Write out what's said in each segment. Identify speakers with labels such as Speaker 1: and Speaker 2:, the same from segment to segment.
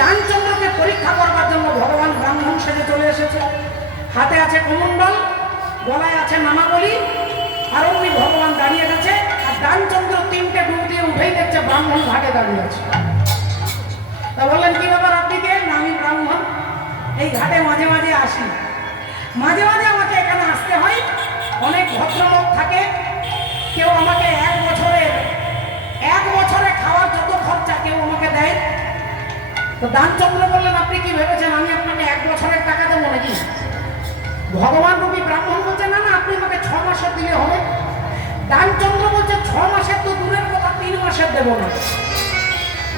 Speaker 1: দানচন্দ্রকে পরীক্ষা করবার জন্য ভগবান ব্রাহ্মণ সেজে চলে এসেছে। হাতে আছে কমণ্ডল, গলায় আছে নামাবলী আর অমনি ভগবান দাঁড়িয়ে গেছে, আর দানচন্দ্র তিনটে ডুব দিয়ে উঠেই দেখছে ব্রাহ্মণ ঘাটে দাঁড়িয়ে আছে। তা বললেন, কি ব্যাপার আপনি কে? আমি ব্রাহ্মণ। এই ঘাটে মাঝে মাঝে আসি। মাঝে মাঝে আমাকে এখানে আসতে হয়। অনেক ভদ্রলোক থাকে। কেউ আমাকে এক বছরের, এক বছরে খাওয়ার যত খরচা কেউ আমাকে দেয়। তো দানচন্দ্র বললেন, আপনি কি ভেবেছেন আমি আপনাকে এক বছরের টাকা দেবো নাকি? ভগবান রূপী ব্রাহ্মণ বলছে না না, আপনি আমাকে ছ মাসের দিলে হবে। দানচন্দ্র বলছে, ছ মাসের তো দূরের কথা, তিন মাসের দেবো না।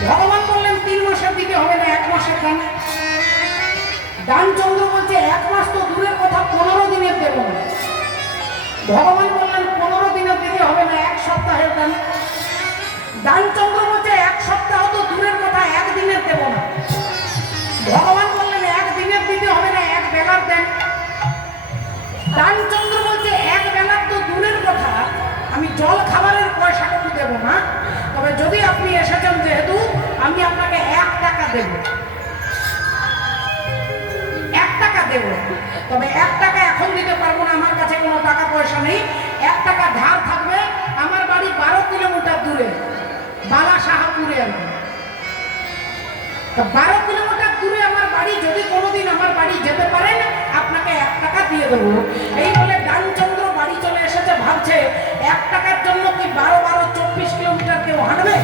Speaker 1: ভগবান বললেন, তিন মাসের দিকে হবে না, এক মাসের দেন। দানচন্দ্র বলছে, এক মাস তো দূরের কথা, পনেরো দিনের দেবো না। ভগবান বললেন, পনেরো দিনের দিকে হবে না, এক সপ্তাহের দেন। দানচন্দ্র বলছে এক সপ্তাহ তো দূরের কথা একদিনের দেব না। ভগবান বললেন একদিনের দিতে হবে না, এক বেলার দেন। দানচন্দ্র বলছে এক বেলার তো দূরের কথা, আমি জল খাবারের পয়সাটুকু দেব না। তবে যদি আপনি এসেছেন যেহেতু, আমি আপনাকে এক টাকা দেব। এক টাকা দেব। তবে এক টাকা এখন দিতে পারব না, আমার কাছে কোনো বারো কিলোমিটার দূরে আমার বাড়ি, যদি কোনোদিন আমার বাড়ি যেতে পারেন, আপনাকে এক টাকা দিয়ে দেবো। এই বলে দানচন্দ্র বাড়ি চলে এসেছে, ভাবছে এক টাকার জন্য কি বারো বারো চব্বিশ কিলোমিটার কেউ হাঁটবে?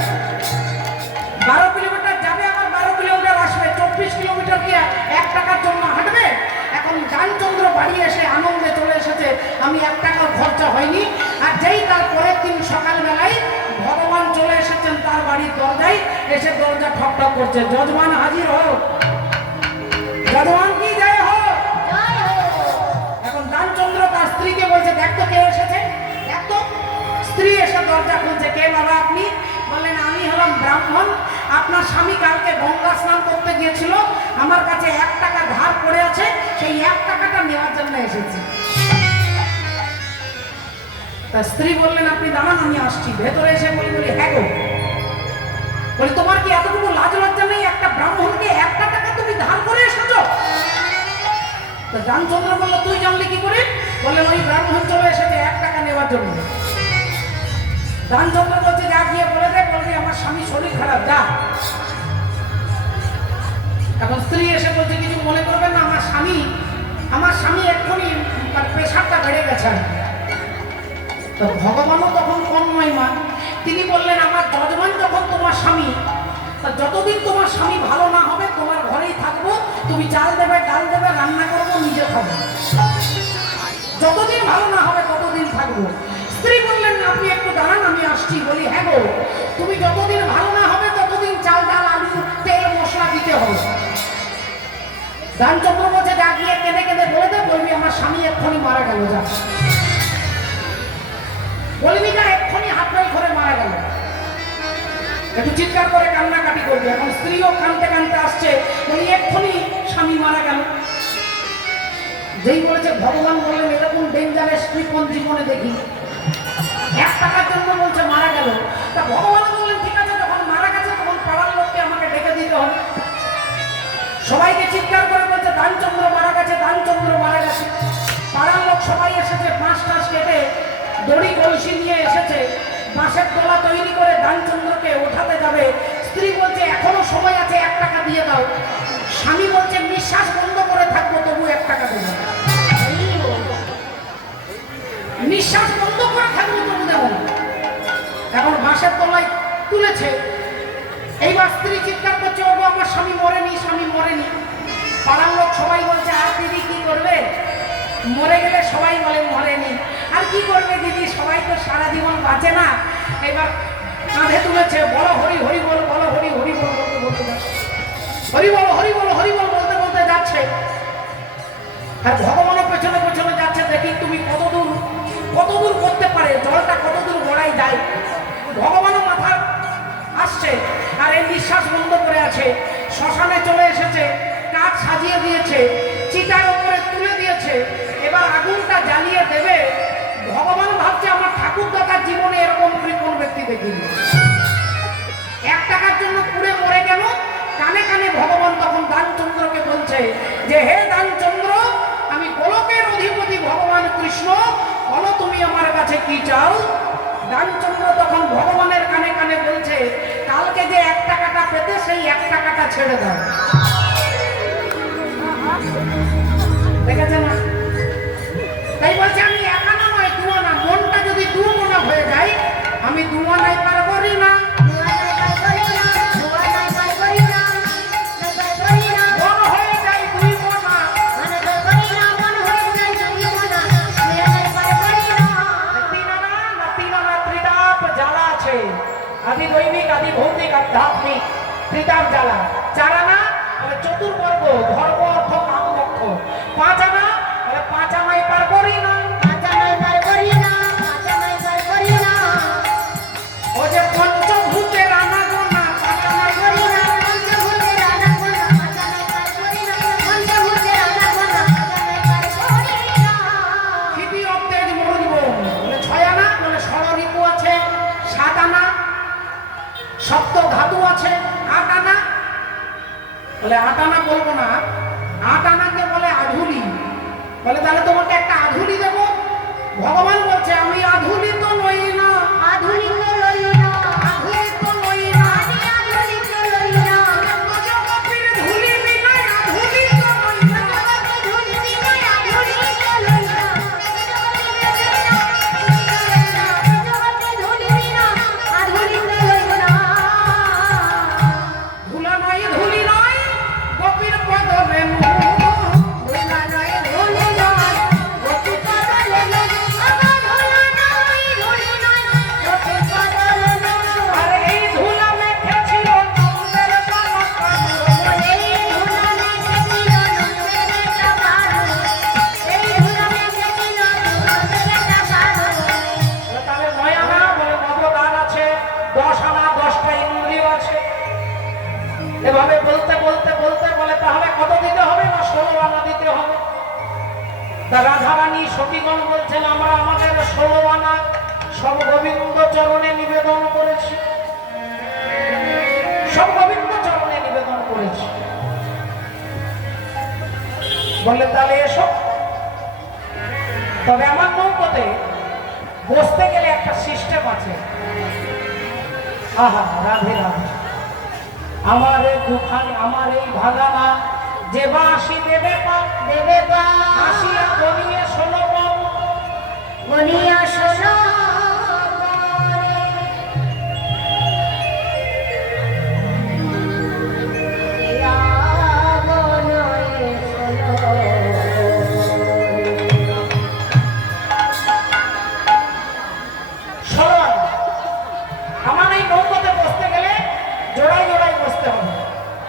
Speaker 1: বারো কিলোমিটার যাবে আবার বারো কিলোমিটার আসবে, চব্বিশ কিলোমিটার কি এক টাকার জন্য হাঁটবে? এখন দানচন্দ্র বাড়ি এসে আনন্দে চলে এসেছে, আমি এক টাকাও খরচা হয়নি। আর যেই তার পরের দিন সকালবেলায় ভগবান চলে এসেছেন তার বাড়ির দরজায় এসে দরজা ঠক ঠক করছে। যজমান হাজির হোক যজমান কি জয় হোক এখন দানচন্দ্র তার স্ত্রীকে বলছে, দেখ তো কে এসেছে, দেখ স্ত্রী এসে দরজা খুলছে, কে বাবা আপনি? বললেন, আমি হলাম ব্রাহ্মণ। আপনার স্বামী কালকে গঙ্গা স্নান করতে গিয়েছিল। আমার কাছে এক টাকা ধার পড়ে আছে। সেই এক টাকাটা নেওয়ার জন্য এসেছি। তা স্ত্রী বললেন, আপনি দাঁড়ান, আমি আসছি। ভেতরে এসে বলি বলি হ্যাঁ গো। বলি, তোমার কি এতটুকু লাজ লজ্জা নেই? একটা ব্রাহ্মণকে একটা টাকা তুমি ধার করে এসেছ? তা রামচন্দ্র বলল, তুই জানলি কি করে? বললেন, ওই ব্রাহ্মণ চলে এসেছে, এক টাকা নেওয়ার জন্য। রামচন্দ্র বলছে, যা গিয়ে বলে দে, বলবি আমার স্বামী শরীর খারাপ, যা। এখন স্ত্রী এসে বলছে, কিছু মনে করবেন না, আমার স্বামী আমার স্বামী এক্ষুনি তার প্রেশারটা বেড়ে গেছে। তো ভগবানও তখন কর্ময় মা তিনি বললেন, আমার যজমান যখন তোমার স্বামী। যতদিন তোমার স্বামী ভালো না হবে, তোমার ঘরেই থাকব, তুমি চাল দেবে, ডাল দেবে, রান্না করব, নিজে খাব। যতদিন ভালো না হবে, ততদিন থাকব। স্ত্রী বললেন, আপনি একটু দাঁড়ান, আমি আসছি। বলি হ্যাঁ গো, তুমি যতদিন ভালো না হবে, ততদিন চাল, ডাল, আলু, তেল, মশলা দিতে হবে। রামচন্দ্র বলছে, যা গিয়ে কেঁদে কেঁদে বলে দে, বলবি আমার স্বামী এক্ষুনি মারা গেল, যা। বলবি একটু চিৎকার করে কান্নাকাটি করবে এখন স্ত্রীও কানতে কানতে আসছে, বলি, এক্ষুনি স্বামী মারা গেল। যেই বলেছে, ভগবান বললেন, এরকম ডেঞ্জারাস কোন জীবনে দেখি? এক টাকার জন্য বলছে, মারা গেল। তা ভগবান বললেন, ঠিক আছে, যখন মারা গেছে, তখন পাড়ার লোককে আমাকে ডেকে দিতে হবে। সবাইকে চিৎকার করে বলছে দানচন্দ্র মারা গেছে দানচন্দ্র মারা গেছে। পাড়ার লোক সবাই এসেছে পাঁচ টাস কেটে দড়ি কলসি নিয়ে এসেছে। বাঁশের তলা তৈরি করে দানচন্দ্রকে ওঠাতে যাবে। স্ত্রী বলছে, এখনও সময় আছে, এক টাকা দিয়ে দাও। স্বামী বলছে, নিঃশ্বাস বন্ধ করে থাকব, তবু এক টাকা দেবো। নিঃশ্বাস বন্ধ করে থাকব, তবু দেবো এখন বাঁশের তলায় তুলেছে। এইবার স্ত্রী চিৎকার করছে, ওগো, আমার স্বামী মরেনি স্বামী মরেনি। পাড়ার লোক সবাই বলছে, আর দিদি কি করবে? মরে গেলে সবাই বলে মরেনি আর কি করবে দিদি? সবাই তো সারা জীবন বাঁচে না। এবার কাঁধে তুলেছে, বলো হরি হরি বল, বলো হরি হরি বল বলতে বলতে। হরি বল হরি বল হরি বল বলতে বলতে যাচ্ছে। আর ভগবানের পেছনে পেছনে যাচ্ছে। দেখি তুমি কতদূর কতদূর করতে পারে। জলটা কতদূর গোড়ায় যায়। ভগবানও মাথা আসছে, আর এই নিঃশ্বাস বন্ধ করে আছে। শ্মশানে চলে এসেছে কাজ সাজিয়ে দিয়েছে চিতার উপরে তুলে দিয়েছে। আগুনটা জ্বালিয়ে দেবে। ভগবান ভাবছে আমার ঠাকুর দাদার জীবনে এরকম কোন ব্যক্তি দেখিনি। এক টাকার জন্য পুড়ে মরে গেল, কানে কানে ভগবান তখন দানচন্দ্রকে বলছে যে, হে দানচন্দ্র আমি গোলকের অধিপতি ভগবান কৃষ্ণ, বলো তুমি আমার কাছে কি চাও? দানচন্দ্র তখন ভগবানের কানে কানে বলছে, কালকে যে এক টাকাটা পেতে, সেই এক টাকাটা ছেড়ে দাও। দেখেছে না তাই বলছে আমি বলে আটানা বলব না। আটানাকে বলে আধুলি? বলে, তাহলে তোমাকে একটা আধুলি দেবো। ভগবান বলছে, আমি আধুলি বললে তাহলে এসো। তবে আমার নৌকোতে বসতে গেলে একটা সিস্টেম আছে। আহা, রাধে রাধে। আমার এই দুখানি, আমার এই ভাগানা, যে দেবে পাপ
Speaker 2: দেবে বা
Speaker 1: আসিয়া গনিয়ে শোনো
Speaker 2: মনিয়া শোনো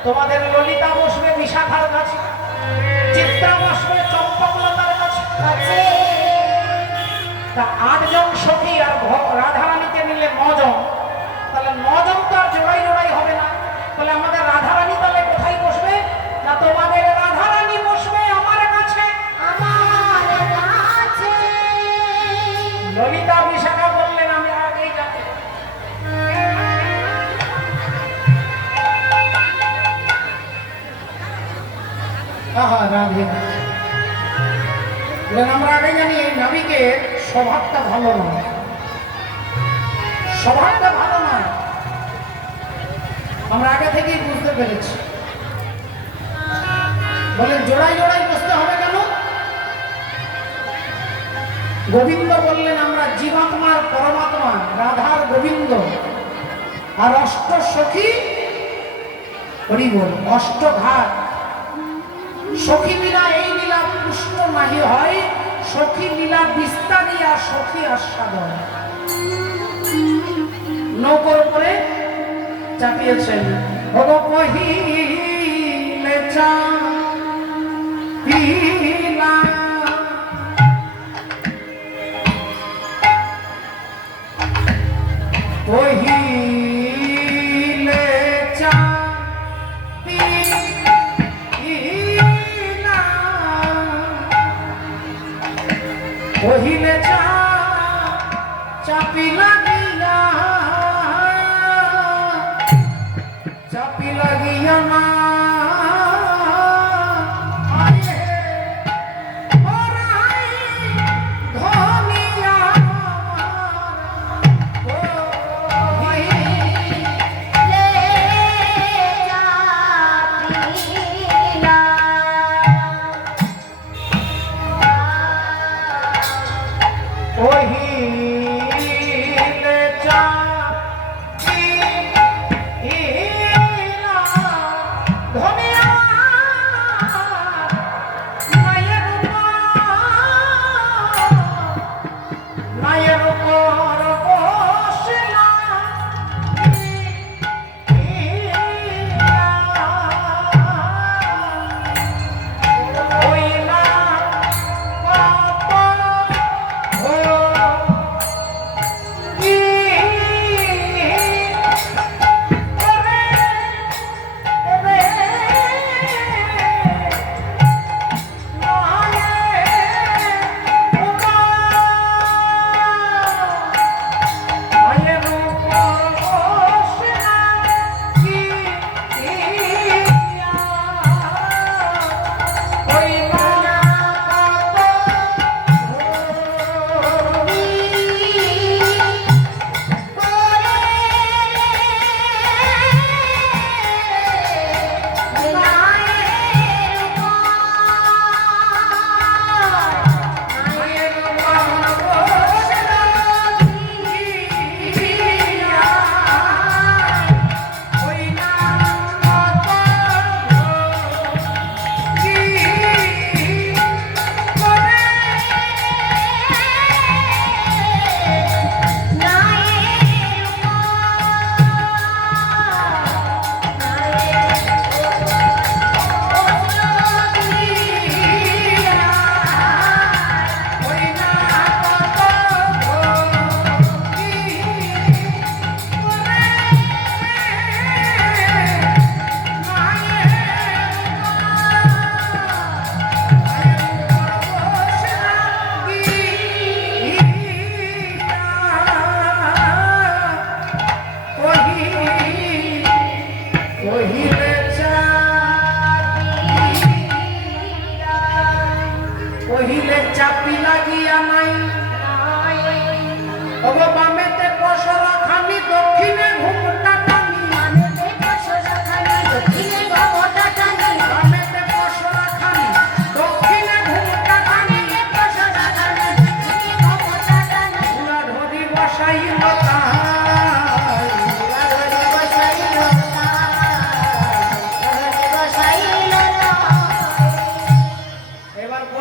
Speaker 1: তোমাদের ললিতা বসবে বিশাখার কাছে চিত্রা বসবে চম্পকলতার কাছে। তা আটজন সখী আর রাধারানীকে নিলে নজন তাহলে নজন তো আর জোড়াই জোড়াই হবে না। তাহলে আমাদের রাধারানী তাহলে কোথায় বসবে? না তোমাদের রাধারানী বসবে আমার কাছে।
Speaker 2: আমার কাছে।
Speaker 1: ললিতা বিশাখা বললেন আমরা আগে জানি এই নাবিকের স্বভাবটা ভালো নয়। স্বভাবটা ভালো নয়। আমরা আগে থেকেই বুঝতে পেরেছি। বলেন জোড়াই জোড়াই বসতে হবে কেন? গোবিন্দ বললেন, আমরা জীবাত্মার পরমাত্মা, রাধার গোবিন্দ। আর অষ্ট সখী হরি বল অষ্ট ঘাট সখী লীলা এই লীলা পুষ্প নাহি হয়। সখী লীলা বিস্তারী আর সখী আস্বাদন। নৌকোর করে চাপিয়েছেন। ভগ পহিলে চা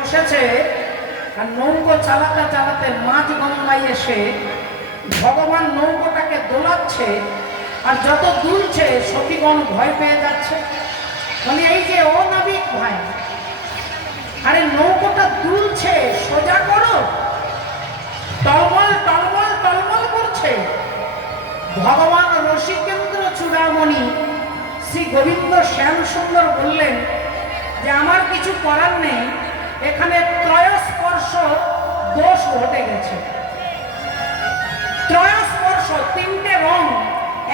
Speaker 1: এবার বসেছে আর নৌকো চালাতে চালাতে মাঝ গঙ্গায় এসে ভগবান নৌকোটাকে দোলাচ্ছে আর যত দুলছে সতীগণ ভয় পেয়ে যাচ্ছে। মানে এই যে অনাবিক ভাই, আরে নৌকোটা দুলছে, সোজা করো। টলমল টলমল টলমল করছে। ভগবান রসিকেন্দ্র চূড়ামণি শ্রী গোবিন্দ শ্যাম সুন্দর বললেন যে, আমার কিছু করার নেই। এখানে ত্রয়স্পর্শ দোষ ঘটে গেছে। ত্রয়স্পর্শ তিনটে রং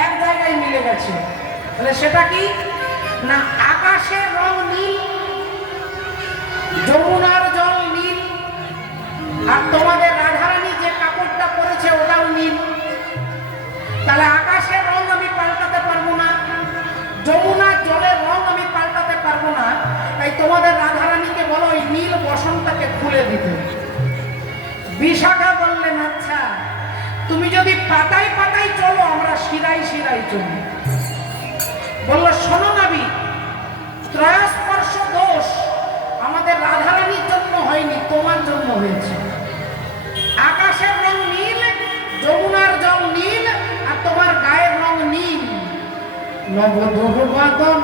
Speaker 1: এক জায়গায় মিলে গেছে। তাহলে সেটা কি? না, আকাশের রং নীল, যমুনার জল নীল, আর তোমাদের রাধারানী যে কাপড়টা পরেছে ওটাও নীল। তাহলে আকাশের রং আমি পাল্টাতে পারব না, যমুনার জলের রং আমি পাল্টাতে পারব না, তাই তোমাদের নীল বসন্তকে খুলে দিতে বিশাখা বললেন আচ্ছা তুমি যদি পাতায় পাতায় চলো আমরা শিরাই শিরাই চলি বলল শোনো নাবি ত্রয়াস্পর্শ দোষ আমাদের রাধারানীর জন্য হয়নি তোমার জন্য হয়েছে আকাশের রং নীল যমুনার জল নীল আর তোমার গায়ের রং নীল নব দুর্বাদল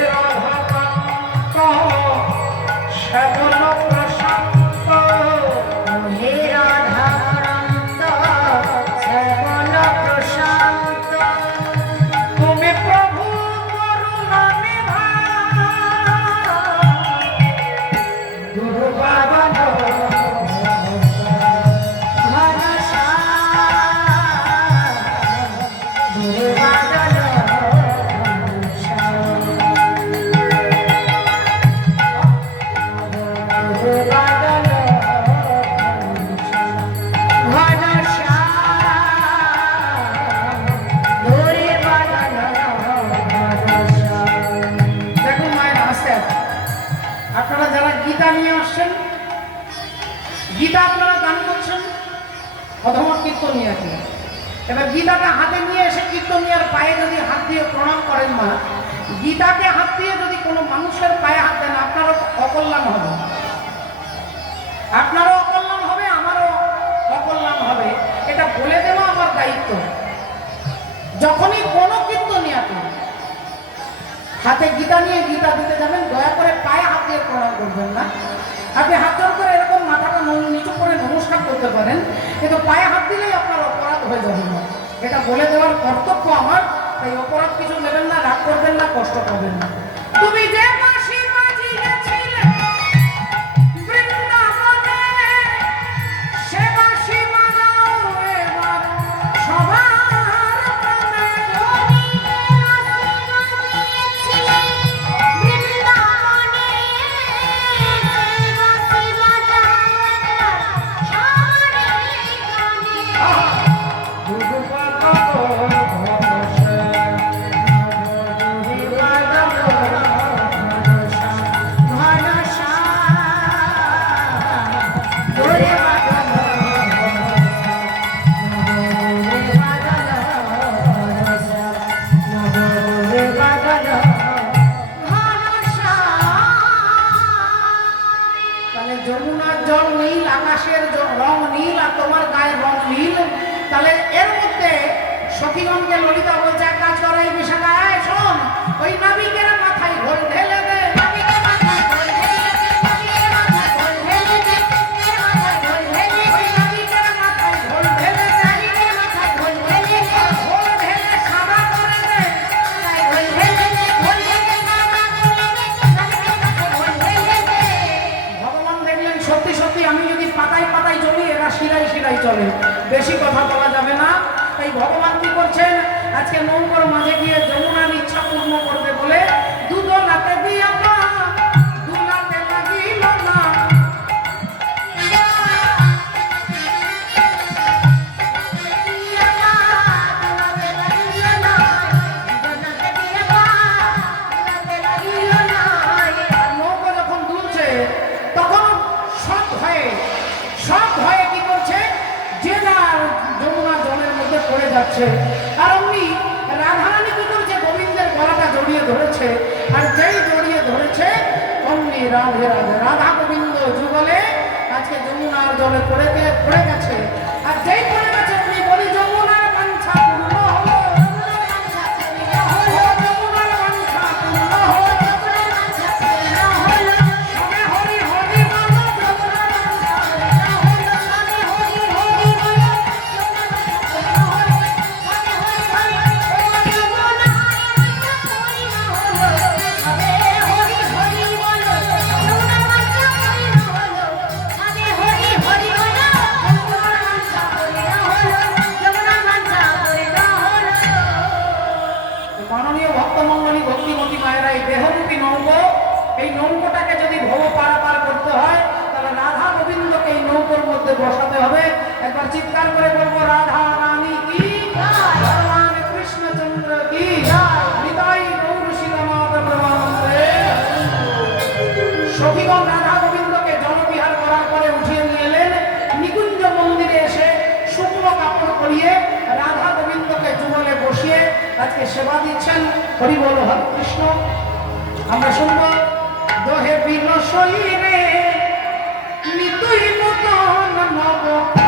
Speaker 1: কীর্তনিয়াকে এবার গীতাটা হাতে নিয়ে এসে কীর্তনিয়ার পায়ে যদি হাত দিয়ে প্রণাম করেন মা, গীতাকে হাত দিয়ে যদি কোনো মানুষের পায়ে হাত দেন, আপনারও অকল্যাণ হবে। আপনারও অকল্যাণ হবে, আমারও অকল্যাণ হবে। এটা বলে দেওয়া আমার দায়িত্ব। যখনই কোনো কীর্তনিয়াকে হাতে গীতা নিয়ে গীতা দিতে যাবেন, দয়া করে পায়ে হাত দিয়ে প্রণাম করবেন না। আপনি হাত জোর করে এরকম মাথাটা নিচু করে নমস্কার করতে পারেন, কিন্তু পায়ে হাত দিলেই আপনার অপরাধ হয়ে এটা বলে দেওয়ার কর্তব্য আমার, তাই অপরাধ কিছু নেবেন না, রাগ করবেন না, কষ্ট করবেন না। তুমি যে আকাশের রং নীল আর তোমার গায়ের রং নীল। তাহলে এর মধ্যে সখীগণকে ললিতা বলছে কাজ করে এই বিশাখায়, শোন, ওই নাবিকের মাথায় ঘোল ঢেলে আজকে নৌকর মাঝে গিয়ে জলে পড়ে পড়ে গেছে। এই নৌকোটাকে যদি ভব পারাপার করতে হয়, তাহলে রাধা গোবিন্দকে এই নৌকোর মধ্যে বসাতে হবে। একবার চিৎকার করে বলব, রাধা রানী কি? ভগবান কৃষ্ণচন্দ্র কি? জলবিহার করার পরে উঠিয়ে নিয়ে এলেন। মন্দিরে এসে কাপড় রাধা গোবিন্দকে বসিয়ে আজকে সেবা দিচ্ছেন। হরি বল, হরে কৃষ্ণ। আমরা শুনব। দোহে বিল শরীরে নিতুই মতন নব।